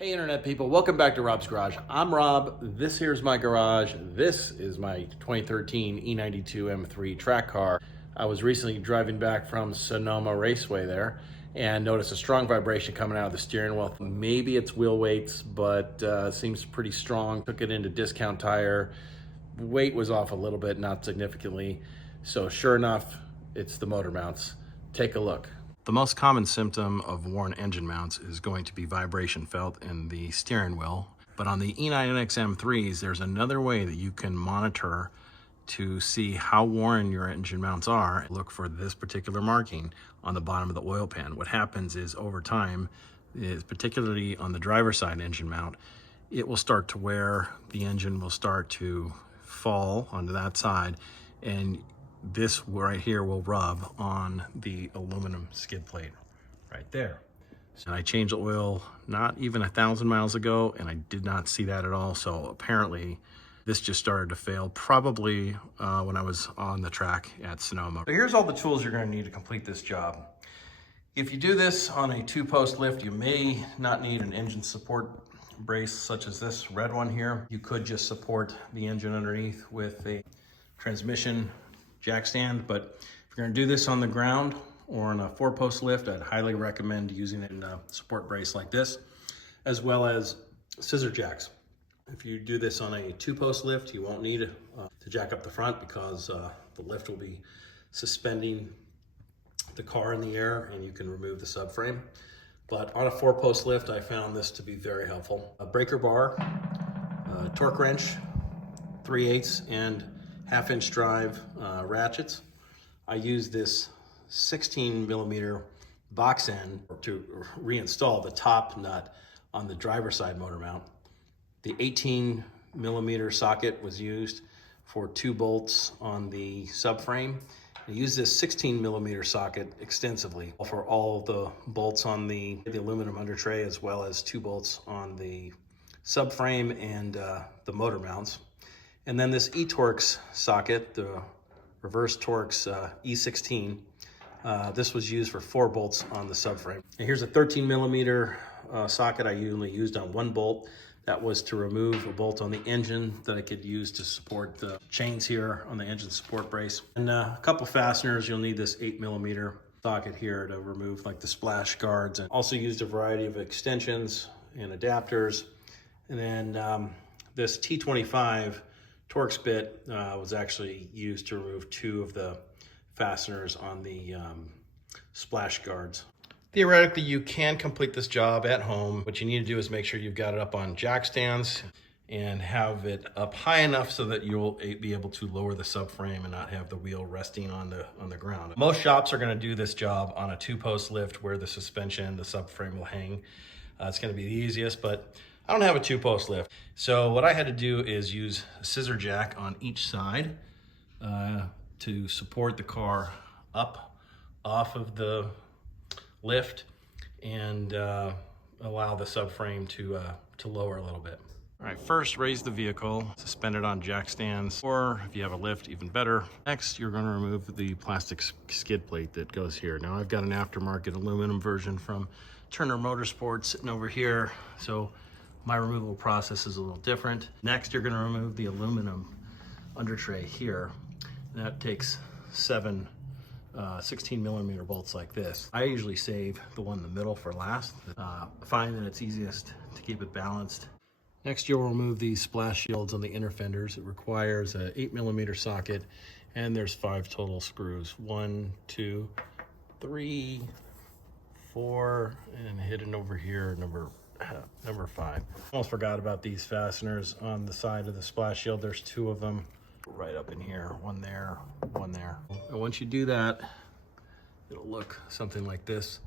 Hey internet people, welcome back to Robb's Garage. I'm Robb, this here's my garage. This is my 2013 E92 M3 track car. I was recently driving back from Sonoma Raceway there and noticed a strong vibration coming out of the steering wheel. Maybe it's wheel weights, but seems pretty strong. Took it into Discount Tire. Weight was off a little bit, not significantly. So sure enough, it's the motor mounts. Take a look. The most common symptom of worn engine mounts is going to be vibration felt in the steering wheel. But on the E9X M3s, there's another way that you can monitor to see how worn your engine mounts are. Look for this particular marking on the bottom of the oil pan. What happens is over time, particularly on the driver's side engine mount, it will start to wear, the engine will start to fall onto that side, and this right here will rub on the aluminum skid plate right there. So I changed the oil not even 1,000 miles ago, and I did not see that at all. So apparently this just started to fail probably when I was on the track at Sonoma. So here's all the tools you're going to need to complete this job. If you do this on a 2-post lift, you may not need an engine support brace such as this red one here. You could just support the engine underneath with a transmission jack stand, but if you're going to do this on the ground or on a 4-post lift, I'd highly recommend using a support brace like this, as well as scissor jacks. If you do this on a 2-post lift, you won't need to jack up the front because the lift will be suspending the car in the air and you can remove the subframe. But on a 4-post lift, I found this to be very helpful. A breaker bar, a torque wrench, 3/8 and 1/2-inch drive ratchets. I use this 16mm box end to reinstall the top nut on the driver's side motor mount. The 18mm socket was used for 2 bolts on the subframe. I use this 16mm socket extensively for all of the bolts on the aluminum under tray, as well as 2 bolts on the subframe and the motor mounts. And then this E-torx socket, the reverse torx E16, this was used for 4 bolts on the subframe. And here's a 13mm socket I usually used on 1 bolt. That was to remove a bolt on the engine that I could use to support the chains here on the engine support brace. And a couple fasteners. You'll need this 8mm socket here to remove like the splash guards, and also used a variety of extensions and adapters. And then this T25 torx bit was actually used to remove 2 of the fasteners on the splash guards. Theoretically, you can complete this job at home. What you need to do is make sure you've got it up on jack stands and have it up high enough so that you'll be able to lower the subframe and not have the wheel resting on the ground. Most shops are going to do this job on a 2-post lift where the suspension, the subframe will hang. It's going to be the easiest, but I don't have a 2-post lift. So what I had to do is use a scissor jack on each side to support the car up off of the lift and allow the subframe to lower a little bit. All right, first raise the vehicle, suspend it on jack stands, or if you have a lift, even better. Next, you're going to remove the plastic skid plate that goes here. Now I've got an aftermarket aluminum version from Turner Motorsports sitting over here, so my removal process is a little different. Next, you're going to remove the aluminum under tray here. That takes 7 16mm bolts like this. I usually save the one in the middle for last. Find that it's easiest to keep it balanced. Next, you'll remove these splash shields on the inner fenders. It requires an 8mm socket, and there's 5 total screws. 1, 2, 3, 4, and hidden over here, number 5. Almost forgot about these fasteners on the side of the splash shield. There's 2 of them right up in here, 1 there, 1 there. And once you do that, it'll look something like this.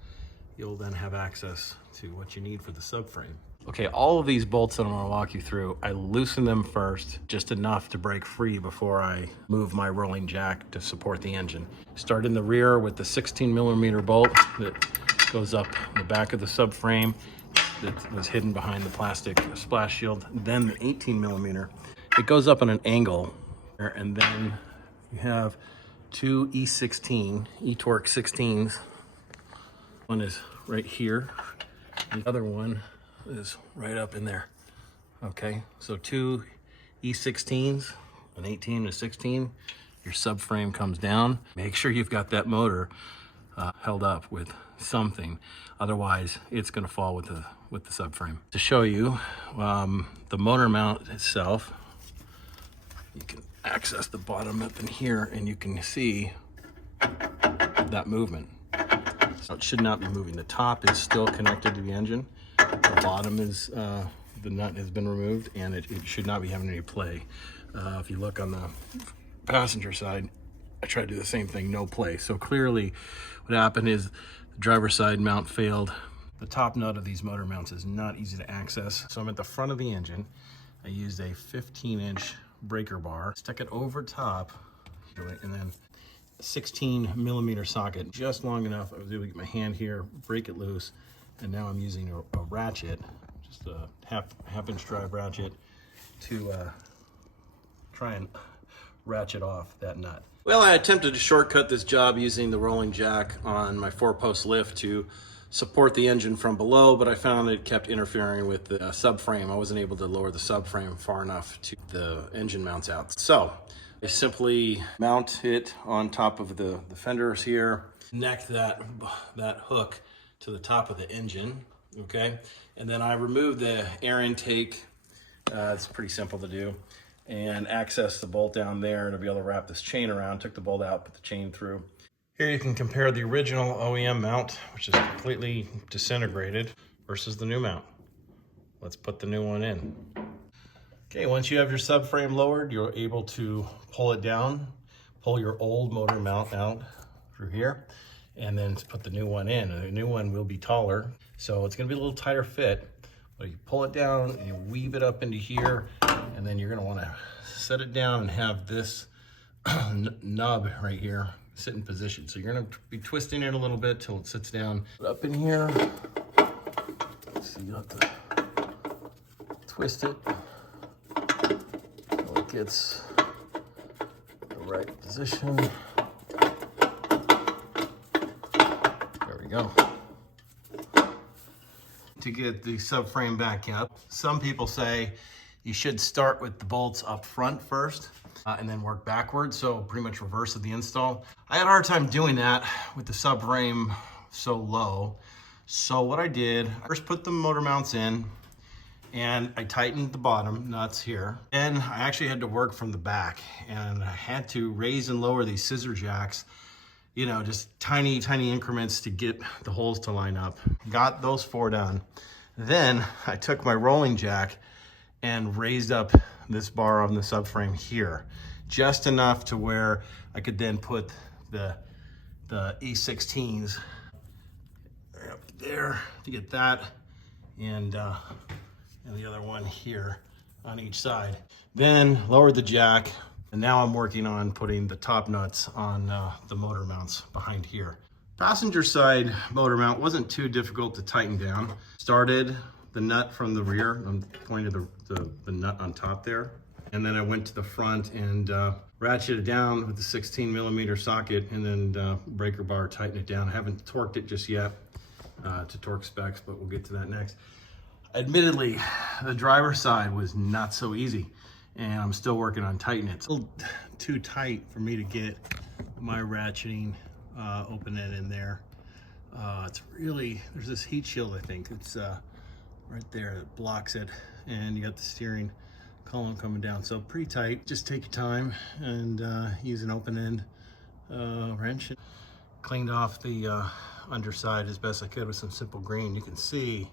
You'll then have access to what you need for the subframe. Okay, all of these bolts that I'm gonna walk you through, I loosen them first, just enough to break free before I move my rolling jack to support the engine. Start in the rear with the 16mm bolt that goes up the back of the subframe that was hidden behind the plastic splash shield. Then the 18mm, it goes up on an angle, and then you have 2 E16, E-torx 16s. One is right here. The other one is right up in there. Okay, so two E16s, an 18 and a 16. Your subframe comes down. Make sure you've got that motor held up with something. Otherwise, it's gonna fall with the subframe. To show you the motor mount itself, you can access the bottom up in here and you can see that movement. So it should not be moving. The top is still connected to the engine. The bottom is, the nut has been removed and it should not be having any play. If you look on the passenger side, I tried to do the same thing, no play. So clearly what happened is the driver's side mount failed. The top nut of these motor mounts is not easy to access. So I'm at the front of the engine. I used a 15-inch breaker bar, stuck it over top, and then 16mm socket, just long enough. I was able to get my hand here, break it loose, and now I'm using a ratchet, just a half-inch drive ratchet, to try and ratchet off that nut. Well, I attempted to shortcut this job using the rolling jack on my 4-post lift to support the engine from below, but I found it kept interfering with the subframe. I wasn't able to lower the subframe far enough to the engine mounts out. So I simply mount it on top of the fenders here, connect that hook to the top of the engine, okay? And then I remove the air intake. It's pretty simple to do. And access the bolt down there to be able to wrap this chain around. Took the bolt out, put the chain through. Here you can compare the original OEM mount, which is completely disintegrated, versus the new mount. Let's put the new one in. Okay, once you have your subframe lowered, you're able to pull it down, pull your old motor mount out through here, and then put the new one in. And the new one will be taller, so it's gonna be a little tighter fit. But you pull it down, and you weave it up into here, and then you're gonna wanna set it down and have this nub right here sit in position. So you're gonna be twisting it a little bit till it sits down. Put up in here, so you have to twist it till it gets the right position. There we go. To get the subframe back up, some people say you should start with the bolts up front first and then work backwards, so pretty much reverse of the install. I had a hard time doing that with the subframe so low. So what I did, I first put the motor mounts in and I tightened the bottom nuts here. And I actually had to work from the back, and I had to raise and lower these scissor jacks, you know, just tiny, tiny increments to get the holes to line up. Got those 4 done. Then I took my rolling jack and raised up this bar on the subframe here, just enough to where I could then put the E16s right up there to get that, and the other one here on each side. Then lowered the jack, and now I'm working on putting the top nuts on the motor mounts behind here. Passenger side motor mount wasn't too difficult to tighten down. Started the nut from the rear. I'm pointing to the nut on top there. And then I went to the front and ratcheted down with the 16mm socket, and then breaker bar, tighten it down. I haven't torqued it just yet to torque specs, but we'll get to that next. Admittedly, the driver's side was not so easy, and I'm still working on tightening it. It's a little too tight for me to get my ratcheting open end in there. It's really, there's this heat shield, I think. It's right there that blocks it, and you got the steering column coming down. So pretty tight. Just take your time and use an open end wrench. Cleaned off the underside as best I could with some simple green. You can see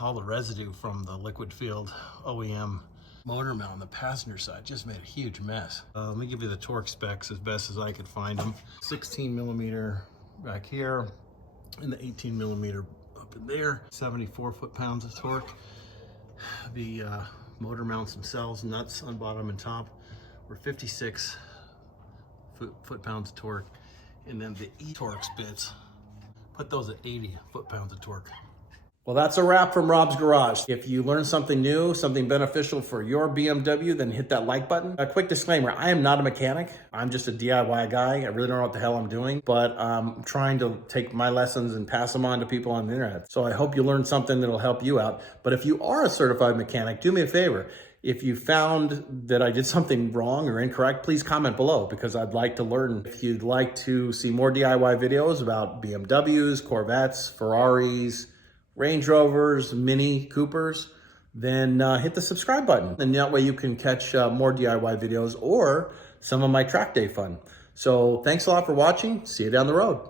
all the residue from the liquid filled OEM motor mount on the passenger side just made a huge mess. Let me give you the torque specs as best as I could find them. 16mm back here, and the 18mm up in there. 74 foot-pounds of torque. The motor mounts themselves, nuts on bottom and top, were 56 foot-pounds of torque. And then the E-Torx bits, put those at 80 foot-pounds of torque. Well, that's a wrap from Rob's Garage. If you learned something new, something beneficial for your BMW, then hit that like button. A quick disclaimer, I am not a mechanic. I'm just a DIY guy. I really don't know what the hell I'm doing, but I'm trying to take my lessons and pass them on to people on the internet. So I hope you learned something that'll help you out. But if you are a certified mechanic, do me a favor. If you found that I did something wrong or incorrect, please comment below because I'd like to learn. If you'd like to see more DIY videos about BMWs, Corvettes, Ferraris, Range Rovers, Mini Coopers, then hit the subscribe button. And that way you can catch more DIY videos or some of my track day fun. So thanks a lot for watching. See you down the road.